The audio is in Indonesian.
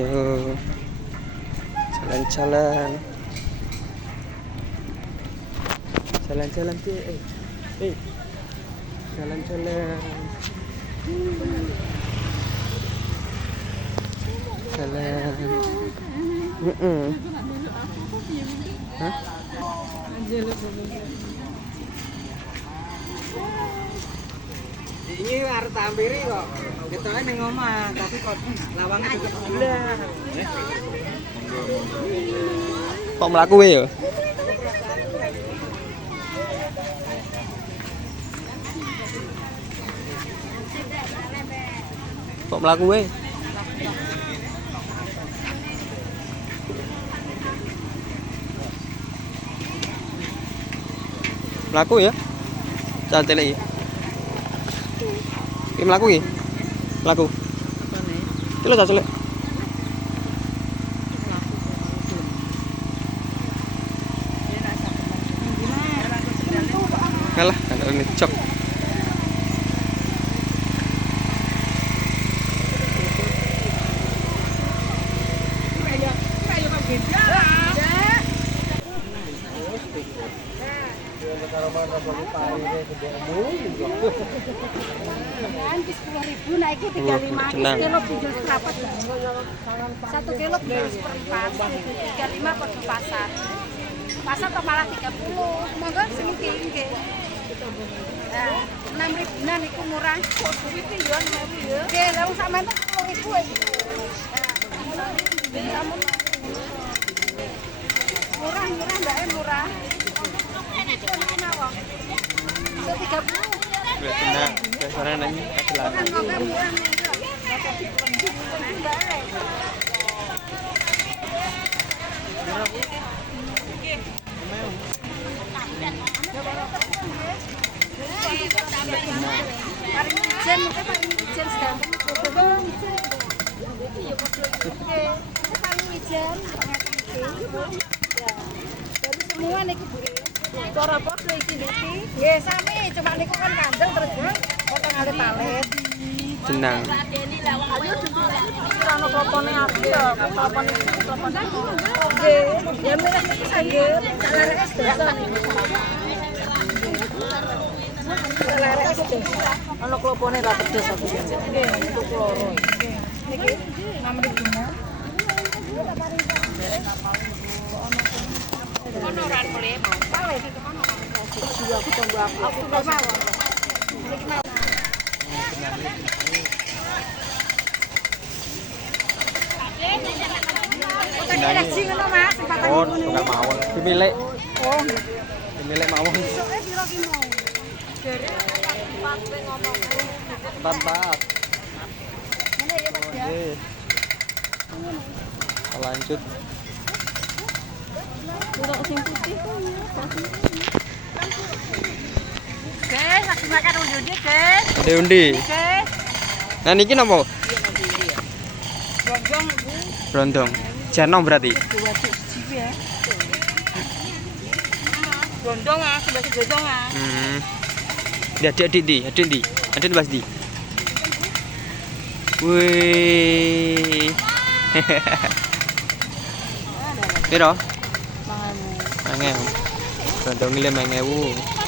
Ayo jalan-jalan. Jalan-jalan sih. Jalan-jalan. Jalan. Hah? Ini arep tampiri kok. Ketoknya ning omah, tapi kok lawange deket sebelah. Kok mlaku wae ya? Kok mlaku wae? Mlaku ya? Cah cilik iki. Iki mlaku iki. Mlaku. Iki lho cah cilik. Kalah, ada ngecok. Nanti 10.000 naik 35 kilo bujur serapat 1 kilo bujur seperempat 35 per pasar atau malah 30 monggo sing tinggi nah 6.000 niku murah duit yo 6.000 yo nggih lha wong sampean 10.000 iki murah mbak murah kenapa 30 Tenang, biasanya nanya kasilan. Paling ijen, mungkin paling ijen sedang paling ijen, jadi semua nih cara podo iki niki. Nggih sami, cuma niku kan kandel terus potong ale palet. Jenang. Ayo ono klopone api ya, klopone klopone. Nggih, ya meneh iki sanggih, salareke desa niku. Salareke desa. Ono klopone ra pedes aku. Nggih, itu kloro. Niki 6.000. Ono ora boleh mau. Palet itu ono. Aku tunggu aku mau. Niki mau. Oh, enggak mawon. Dimilik. Oh, Dimilik mawon. soke piro ki mau? Jare 4 kowe ngomong. 44. Ngene ya Mas ya. Oke. Lanjut. Udah sing putih kok ya. Guys, lagi makan undi-undi, guys. Undi. Guys. Nah niki napa? Bonjong Brondong. Jenong berarti. Gondong ah, sebelah gondong ah. Adik di. Adik Mas di. Wih. Piro? Mangan. Mangewu. Brondong 5.000.